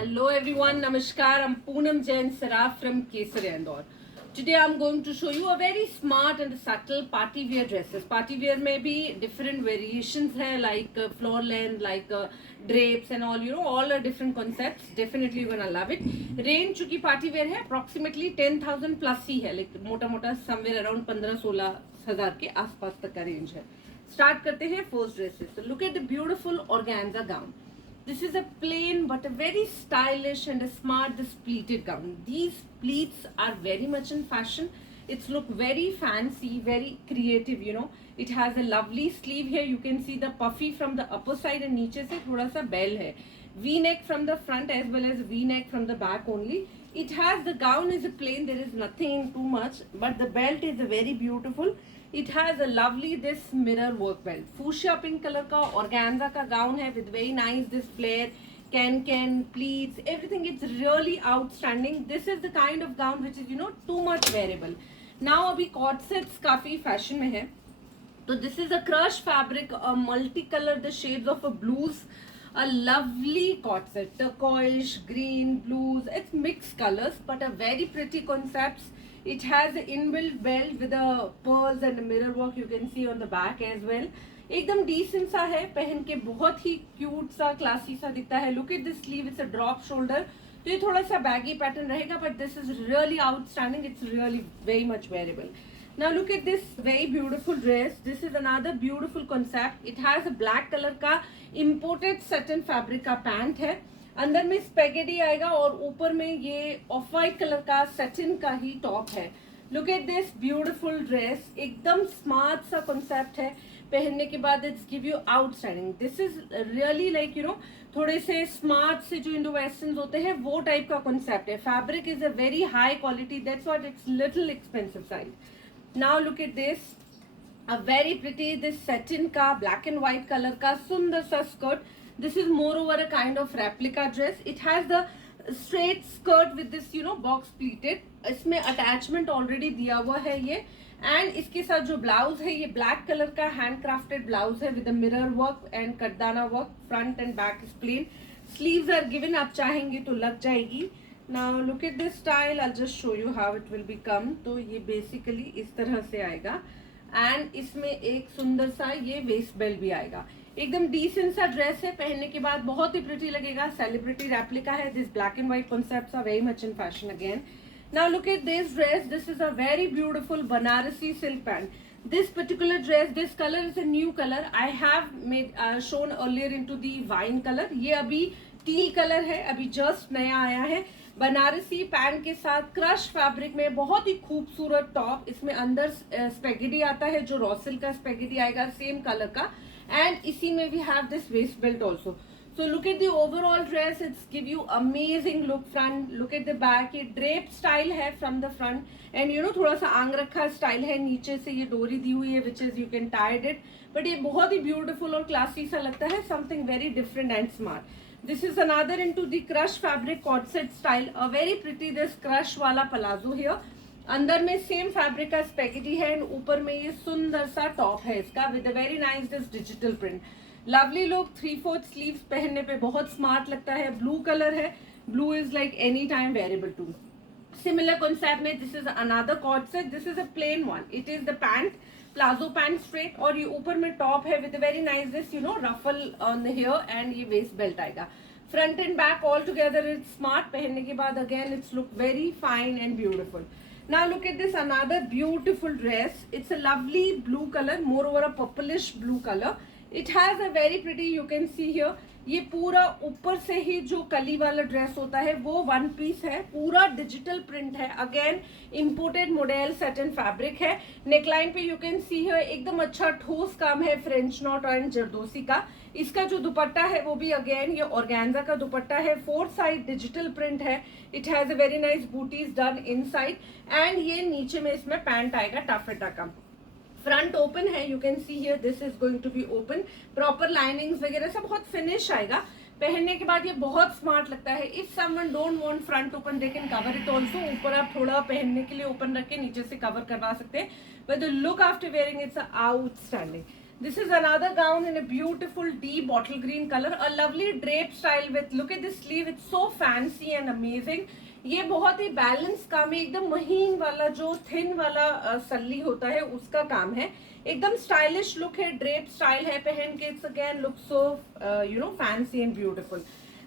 Hello everyone, Namaskar. I'm Poonam Jain Saraf from Kesari Indore. Today I'm going to show you a very smart and subtle party wear dresses. Party wear में भी different variations है like floor length, like drapes and all, all are different concepts. Definitely you're gonna love it. Range चूंकि party wear है approximately 10,000 plus ही है, like मोटा मोटा somewhere around 15-16 हजार के आसपास तक का range है. Start करते हैं first dresses. So look at the beautiful organza gown. This is a plain but a very stylish and a smart pleated gown. These pleats are very much in fashion. It's look very fancy, very creative, It has a lovely sleeve here. You can see the puffy from the upper side and नीचे से थोड़ा सा bell है. V-neck from the front as well as V-neck from the back only. It has, the gown is a plain, there is nothing too much, but the belt is a very beautiful. It has a lovely this mirror work belt. Fuchsia pink color का organza का gown है with very nice this flare, can pleats, everything. It's really outstanding. This is the kind of gown which is too much wearable. Now अभी corsets काफी fashion में है. So this is a crush fabric, a multicolor, the shades of a blues, a lovely corset, turquoise, green, blues. It's mixed colors but a very pretty concepts. It has an inbuilt belt with a pearls and a mirror work you can see on the back as well. एकदम decent सा है, पहन के बहुत ही cute सा classy सा दिखता है. Look at this sleeve, it's a drop shoulder. तो ये थोड़ा सा baggy pattern रहेगा, but this is really outstanding. It's really very much wearable. Now look at this very beautiful dress. This is another beautiful concept. It has a black color का imported satin fabric का pant है. अंदर में spaghetti आएगा और ऊपर में ये ऑफ वाइट कलर का सेटिन का ही टॉप है. Look at this beautiful dress, एकदम स्मार्ट सा कॉन्सेप्ट है. पहनने के बाद it's give you outstanding. This is really like थोड़े से स्मार्ट से जो इंडो वेस्टर्न होते हैं वो टाइप का कॉन्सेप्ट है. Fabric is a very high quality, that's what it's little expensive side. Now look at this, a very pretty this satin का ब्लैक एंड व्हाइट कलर का सुंदर सा skirt. This is moreover a kind of replica dress. It has the straight skirt with this box pleated. इसमें attachment already दिया हुआ है ये. And इसके साथ जो blouse है ये black color का handcrafted blouse है with the mirror work and कटदाना work. Front and back is plain. Sleeves are given. आप चाहेंगे तो लग जाएगी. Now look at this style. I'll just show you how it will become. तो ये basically इस तरह से आएगा. And इसमें एक सुंदर सा ये waist belt भी आएगा. एकदम डिसेंट सा ड्रेस है, पहनने के बाद बहुत ही प्रिटी लगेगा. सेलिब्रिटी रेप्लिका है. This black and white concepts are very much in fashion again. Now look at this dress. This is a very beautiful Banarasi silk pant. This particular dress, this colour is a new colour. I have made shown earlier into the wine colour. ये अभी teal colour है, अभी just नया आया है. Banarasi pant के साथ crush fabric में बहुत ही खूबसूरत टॉप. इसमें अंदर स्पेगेटी आता है जो रॉसिल का स्पेगेटी आएगा सेम कलर का. And इसी में we have this waist belt also. So look at the overall dress. It's give you amazing look. Front, look at the back. ये drape style है from the front. And थोड़ा सा आंग रखा style है. नीचे से ये डोरी दी हुई है which is you can tie it. But ये बहुत ही beautiful और classy सा लगता है. Something very different and smart. This is another into the crush fabric corset style. A very pretty this crush वाला palazzo here. अंदर में सेम फैब्रिक का स्पेगेटी है एंड ऊपर में ये सुंदर सा टॉप है इसका with a very nice this digital print. Lovely look. 3/4 sleeves पहनने पे बहुत स्मार्ट लगता है. ब्लू कलर है. Blue is like any time wearable too. Similar concept में this is another corset. This is a plain one. It is the pant, palazzo pant straight और ये ऊपर में टॉप है with very nice this ruffle on the hair and ये waist belt आएगा. Front and back all together it's smart. पहनने के बाद again it's look very fine and beautiful. Now look at this another beautiful dress. It's a lovely blue color, moreover a purplish blue color. It has a very pretty, you can see here, ये पूरा ऊपर से ही जो कली वाला dress होता है वो वन पीस है. पूरा डिजिटल प्रिंट है. Again imported model satin fabric है. नेकलाइन पे यू कैन सी हियर एकदम अच्छा ठोस काम है फ्रेंच नॉट एंड जरदोसी का. इसका जो दुपट्टा है वो भी अगेन ये ऑर्गेन्जा का दुपट्टा है. 4 साइड डिजिटल प्रिंट है. It has a very nice booties done inside and ये नीचे में इसमें पैंट आएगा टाफेटा का. फ्रंट ओपन है. You can see here this is going to be open. Proper linings वगैरह सब बहुत फिनिश आएगा. पहनने के बाद ये बहुत स्मार्ट लगता है. If someone don't want front open they can cover it also. ऊपर आप थोड़ा पहनने के लिए ओपन रख के नीचे से कवर करवा सकते हैं. But the look after wearing it's outstanding. This is another gown in a beautiful deep bottle green color, a lovely drape style with, look at this sleeve, it's so fancy and amazing. ये बहुत ही balance काम है, एकदम महीन वाला जो thin वाला सल्ली होता है उसका काम है, एकदम स्टाइलिश लुक है, ड्रेप स्टाइल है, पहन के it's again look so fancy and beautiful.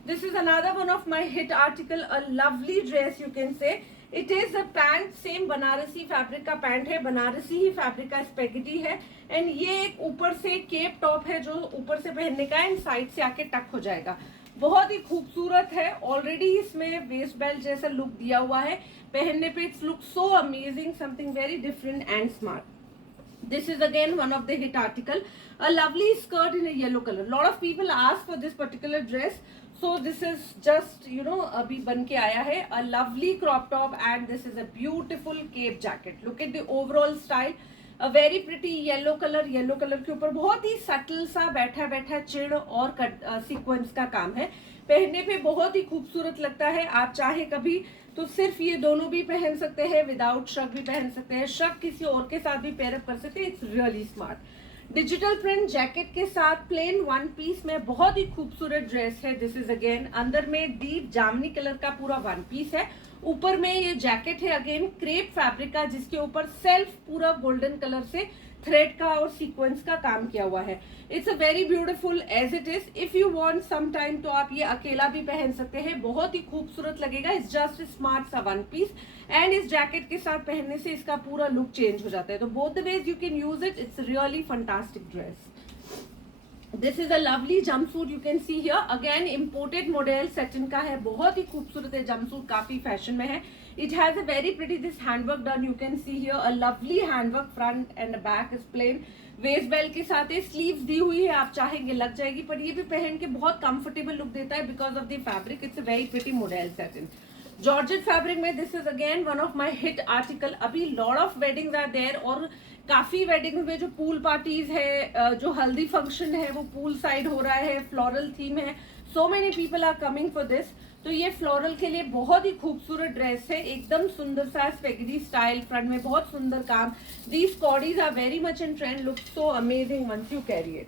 This is another one of my hit article, a lovely dress you can say. It is a pant, same Banarasi fabric का pant है, बनारसी ही fabric का spaghetti है, and ये एक ऊपर से cap top है जो ऊपर से पहनने का एंड साइड से आके टक हो जाएगा. बहुत ही खूबसूरत है. ऑलरेडी इसमें वेस्ट बेल्ट जैसा लुक दिया हुआ है, पहनने पे it's look so amazing, something very different and smart. This is again one of the hit article, a lovely skirt in a yellow color. Lot of people ask for this particular dress, so this is just अभी बन के आया है, a lovely crop top and this is a beautiful cape jacket. Look at the overall style, a very pretty yellow color के ऊपर बहुत ही subtle सा बैठा बैठा चिड़ और सीक्वेंस का काम है, पहनने पे बहुत ही खूबसूरत लगता है. आप चाहे कभी तो सिर्फ ये दोनों भी पहन सकते हैं, विदाउट श्रग भी पहन सकते हैं, श्रग किसी और के साथ भी पेयरअप कर सकते हैं. It's really smart. Digital print jacket के साथ प्लेन वन पीस में बहुत ही खूबसूरत ड्रेस है. दिस इज अगेन अंदर में डीप जामनी कलर का पूरा वन पीस है, ऊपर में ये जैकेट है अगेन क्रेप फैब्रिक का, जिसके ऊपर सेल्फ पूरा गोल्डन कलर से थ्रेड का और सीक्वेंस का काम किया हुआ है. It's a very beautiful as it is. If you want some time तो आप ये अकेला भी पहन सकते हैं, बहुत ही खूबसूरत लगेगा. इट्स जस्ट स्मार्ट सा वन पीस एंड इस जैकेट के साथ पहनने से इसका पूरा लुक चेंज हो जाता है. तो both the ways you can use it. It's really fantastic dress. This is a lovely jumpsuit you can see here, again imported model satin का है, बहुत ही खूबसूरत है जंपसूट, काफी फैशन में है. It has a very pretty this handwork done. You can see here a lovely handwork, front and the back is plain. Waste belt के साथ ये स्लीव्स दी हुई है, आप चाहेंगे लग जाएगी, पर ये भी पहन के बहुत कंफर्टेबल लुक देता है because of the fabric. It's a very pretty model satin georgette fabric में. This is again one of my hit article. अभी lot of weddings are there और काफी वेडिंग्स में जो पूल पार्टीज है, जो हल्दी फंक्शन है वो पूल साइड हो रहा है, फ्लोरल थीम है, so many people are coming for this. तो ये फ्लोरल के लिए बहुत ही खूबसूरत ड्रेस है, एकदम सुंदर सा स्पेगेटी स्टाइल, फ्रंट में बहुत सुंदर काम. These co-ords are very much in trend, look so amazing once you carry it.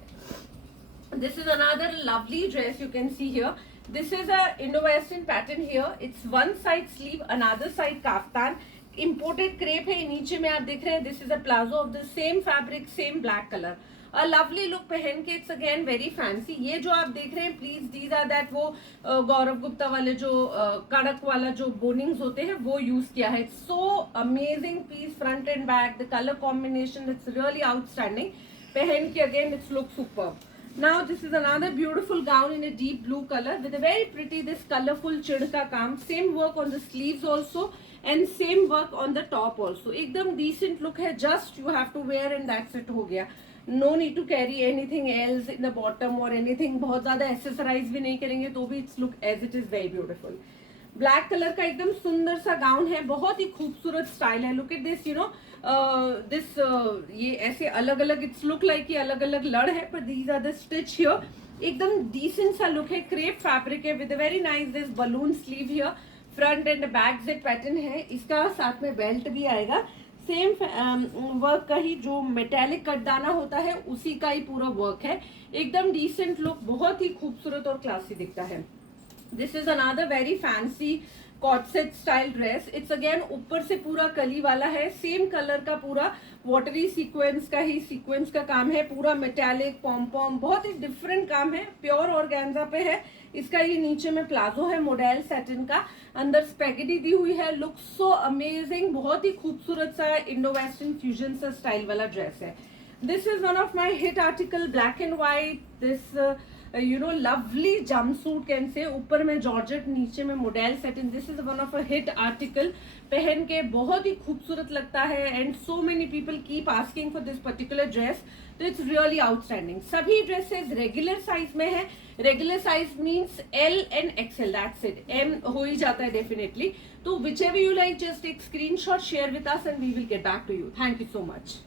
This is another lovely dress you can see here. This is a Indo-Western pattern here. It's one side sleeve, another side kaftan. Imported crepe है, नीचे में आप देख रहे हैं. This is a plazo of the same fabric, same black color. A lovely look पहन के it's again very fancy. ये जो आप देख रहे हैं please these are that वो गौरव गुप्ता वाले जो कड़क वाला जो बोनिंग्स होते हैं वो यूज किया है. It's so amazing piece front and back. The color combination it's really outstanding. पहन के again it's look superb. Now this is another beautiful gown in a deep blue color with a very pretty this colorful chid ka kaam. Same work on the sleeves also and same work on the top also. एकदम decent look है, just you have to wear and that's it हो गया. No need to carry anything else in the bottom or anything. बहुत ज़्यादा accessorize भी नहीं करेंगे तो भी it's look as it is very beautiful. Black colour का एकदम सुंदर सा गाउन है, बहुत ही खूबसूरत स्टाइल है. लुक एट दिस दिस ये ऐसे अलग अलग इट्स लुक लाइक ये अलग अलग लड़ है, पर these are the stitch here. एकदम डिसेंट सा लुक है, क्रेप फैब्रिक है with very nice this balloon sleeve here. Front and back zip pattern है, इसका साथ में बेल्ट भी आएगा. सेम वर्क का ही जो मेटेलिक कटदाना होता है उसी का ही पूरा वर्क है. एकदम डिसेंट लुक, बहुत ही खूबसूरत और क्लासी दिखता है. This is another very fancy cord set style dress. It's again ऊपर से पूरा कली वाला है, सेम कलर का पूरा वाटरी सीक्वेंस का ही सीक्वेंस का काम है, पूरा मेटालिक पॉम बहुत ही डिफरेंट काम है. प्योर ऑर्गेन्जा पे है. इसका ये नीचे में प्लाजो है मॉडल सैटिन का, अंदर स्पेगेटी दी हुई है. लुक सो अमेजिंग, बहुत ही खूबसूरत सा इंडो वेस्टर्न फ्यूजन सा स्टाइल वाला ड्रेस है. This is one of my hit article, black and white. This lovely jumpsuit can say, ऊपर में जॉर्जेट, नीचे में model satin. This is one of a hit article, पहन के बहुत ही खूबसूरत लगता है and so many people keep asking for this particular dress. तो इट्स रियली आउटस्टैंडिंग. सभी ड्रेसेस रेगुलर साइज में है. Regular size means L and XL, that's it. M हो ही जाता है डेफिनेटली. तो whichever you like, just take screenshot, share with us and we will get back to you. Thank you so much.